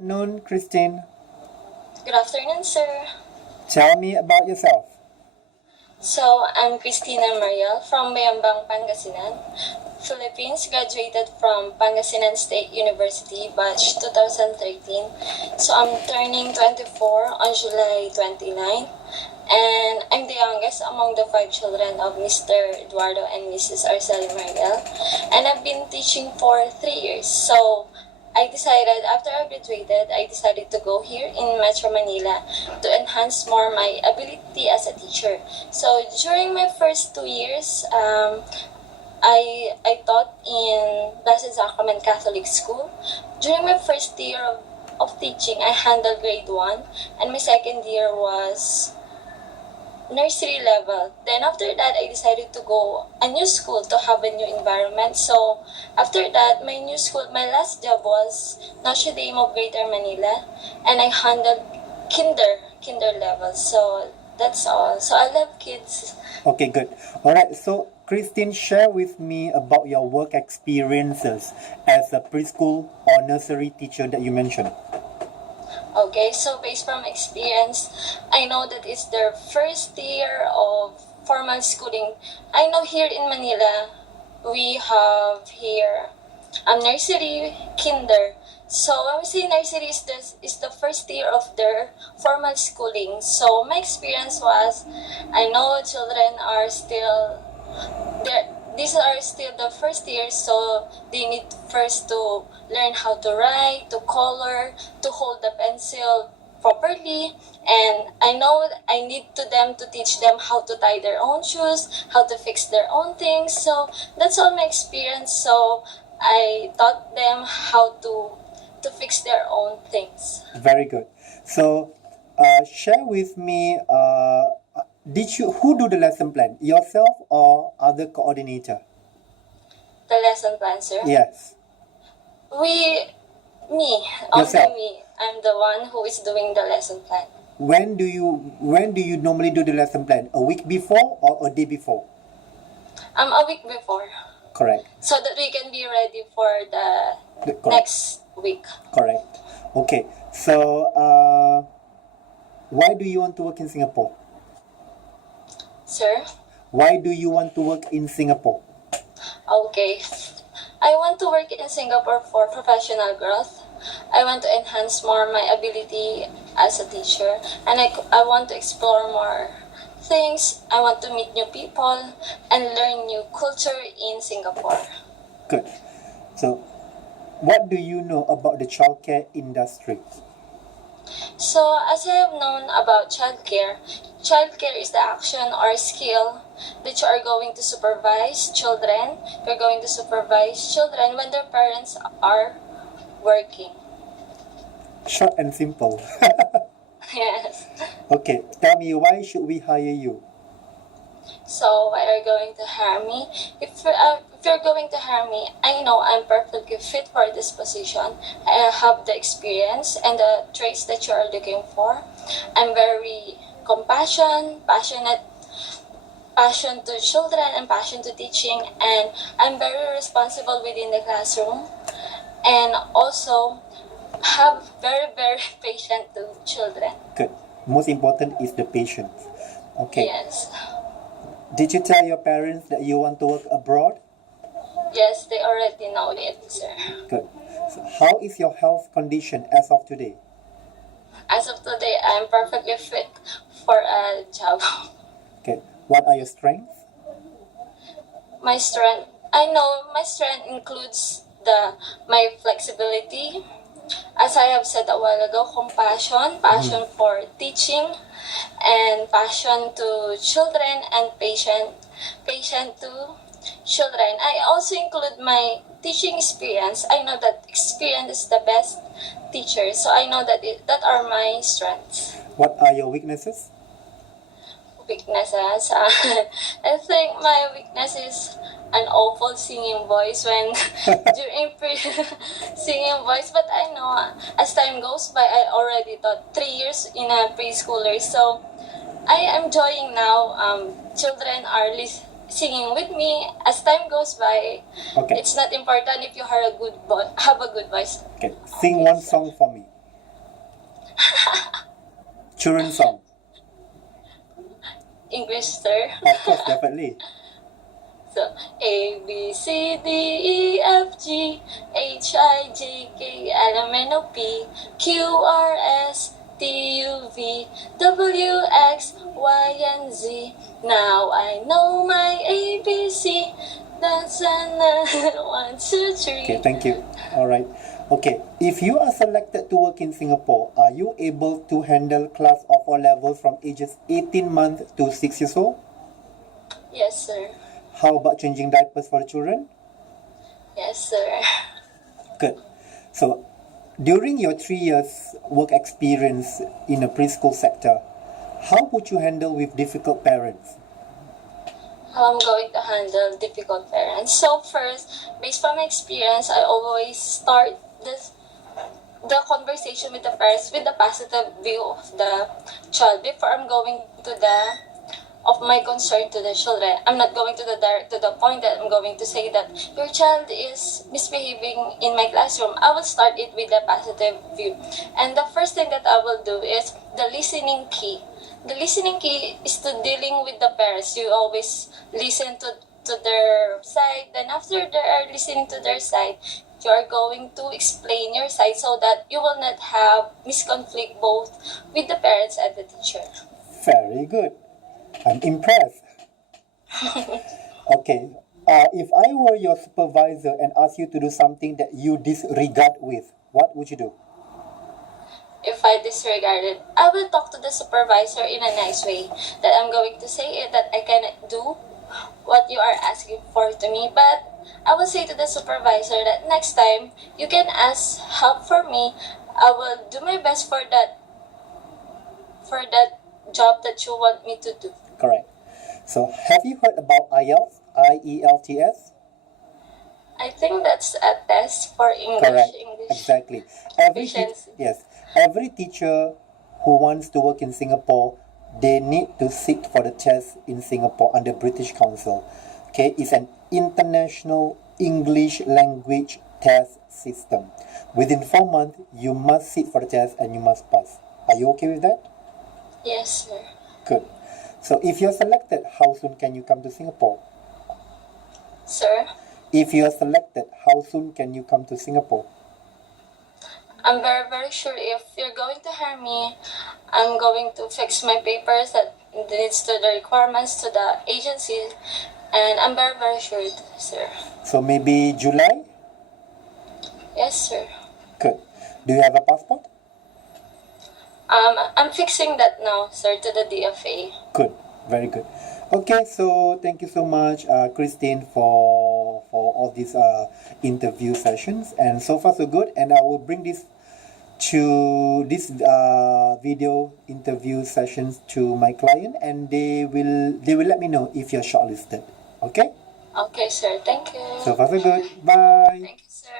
Noon, Christine. Good afternoon, sir. Tell me about yourself. So, I'm Christina Meriel from Bayambang, Pangasinan, Philippines. Graduated from Pangasinan State University, batch 2013. So, I'm turning 24 on July 29. And I'm the youngest among the 5 children of Mr. Eduardo and Mrs. Arceli Meriel. And I've been teaching for 3 years. So, after I graduated, I decided to go here in Metro Manila to enhance more my ability as a teacher. So during my first 2 years, I taught in Blessed Sacrament Catholic School. During my first year of teaching, I handled grade 1, and my second year was nursery level. Then after that, I decided to go a new school to have a new environment. So after that, my last job was Notre Dame of Greater Manila, and I handled kinder level. So that's all. So I love kids. Okay, good. All right. So, Christine, share with me about your work experiences as a preschool or nursery teacher that you mentioned. Okay, so based from experience, I know that it's their first year of formal schooling. I know here in Manila, we have here nursery, kinder. So when we say nursery is the first year of their formal schooling. So my experience was, I know children are still there. These are still the first year, so they need first to learn how to write, to color, to hold the pencil properly. And I know I need them to teach them how to tie their own shoes, how to fix their own things. So that's all my experience. So I taught them how to fix their own things. Very good. So, share with me. Who do the lesson plan? Yourself or other coordinator? The lesson plan, sir? Yes. Me, Yourself. only me. I'm the one who is doing the lesson plan. When do you normally do the lesson plan? A week before or a day before? A week before. Correct. So that we can be ready for the Correct. next week. Correct. Okay. So, why do you want to work in Singapore? Sir? Why do you want to work in Singapore? Okay. I want to work in Singapore for professional growth. I want to enhance more my ability as a teacher. And I want to explore more things. I want to meet new people and learn new culture in Singapore. Good. So, what do you know about the childcare industry? So, as I have known about childcare is the action or skill that you are going to supervise children. You're going to supervise children when their parents are working. Short and simple. Yes. Okay, tell me, why should we hire you? So, why are you going to hire me? If you're going to hire me, I know I'm perfectly fit for this position. I have the experience and the traits that you are looking for. I'm very passion to children and passion to teaching, and I'm very responsible within the classroom, and also have very patient to children. Good. Most important is the patience. Okay. Yes. Did you tell your parents that you want to work abroad? Yes, they already know it, sir. Good. So how is your health condition as of today? As of today, I'm perfectly fit for a job. Okay. What are your strengths? My strength includes my flexibility. As I have said a while ago, passion for teaching, and passion to children, and patient to children. I also include my teaching experience. I know that experience is the best teacher, so I know that are my strengths. What are your weaknesses? Weaknesses. I think my weakness is an awful singing voice when during singing voice. But I know as time goes by, I already taught 3 years in a preschooler, so I am enjoying now. Children are singing with me as time goes by. Okay. It's not important if you have a good voice. Okay. Sing one song for me. children's song. English, sir. Of course, definitely. So, A, B, C, D, E, F, G, H, I, J, K, L, M, N, O, P, Q, R, S, T, U, V, W, X, Y, and Z. Now I know my ABC. That's an 1, 2, 3. Okay, thank you. All right. Okay, if you are selected to work in Singapore, are you able to handle class of all levels from ages 18 months to 6 years old? Yes, sir. How about changing diapers for the children? Yes, sir. Good. So, during your 3 years work experience in a preschool sector, how would you handle with difficult parents? How I'm going to handle difficult parents. So first, based on my experience, I always start the conversation with the parents with the positive view of the child before I'm going to the of my concern to the children. I'm not going to the point that I'm going to say that your child is misbehaving in my classroom. I will start it with a positive view. And the first thing that I will do is the listening key. The listening key is to dealing with the parents. You always listen to their side. Then after they are listening to their side, you are going to explain your side so that you will not have misconflict both with the parents and the teacher. Very good. I'm impressed. Okay. If I were your supervisor and asked you to do something that you disregard with, what would you do? If I disregard it, I will talk to the supervisor in a nice way. That I'm going to say it that I cannot do what you are asking for to me. But I will say to the supervisor that next time you can ask help for me. I will do my best for that job that you want me to do. Correct. So, have you heard about IELTS? IELTS? I think that's a test for English. Correct. English. Exactly. Proficiency. Yes. Every teacher who wants to work in Singapore, they need to sit for the test in Singapore under British Council. Okay, it's an international English language test system. Within 4 months, you must sit for the test and you must pass. Are you okay with that? Yes, sir. Good. So if you're selected, how soon can you come to Singapore? Sir, If you're selected, how soon can you come to Singapore? I'm very, very sure if you're going to hire me, I'm going to fix my papers that needs to the requirements to the agency, and I'm very, very sure, sir. So maybe July? Yes, sir. Good. Do you have a passport? I'm fixing that now, sir, to the DFA. Good. Very good. Okay, so thank you so much, Christine, for all these interview sessions, and so far so good. And I will bring this video interview sessions to my client, and they will let me know if you're shortlisted. Okay. Okay, sir. Thank you. So far so good. Bye. Thank you, sir.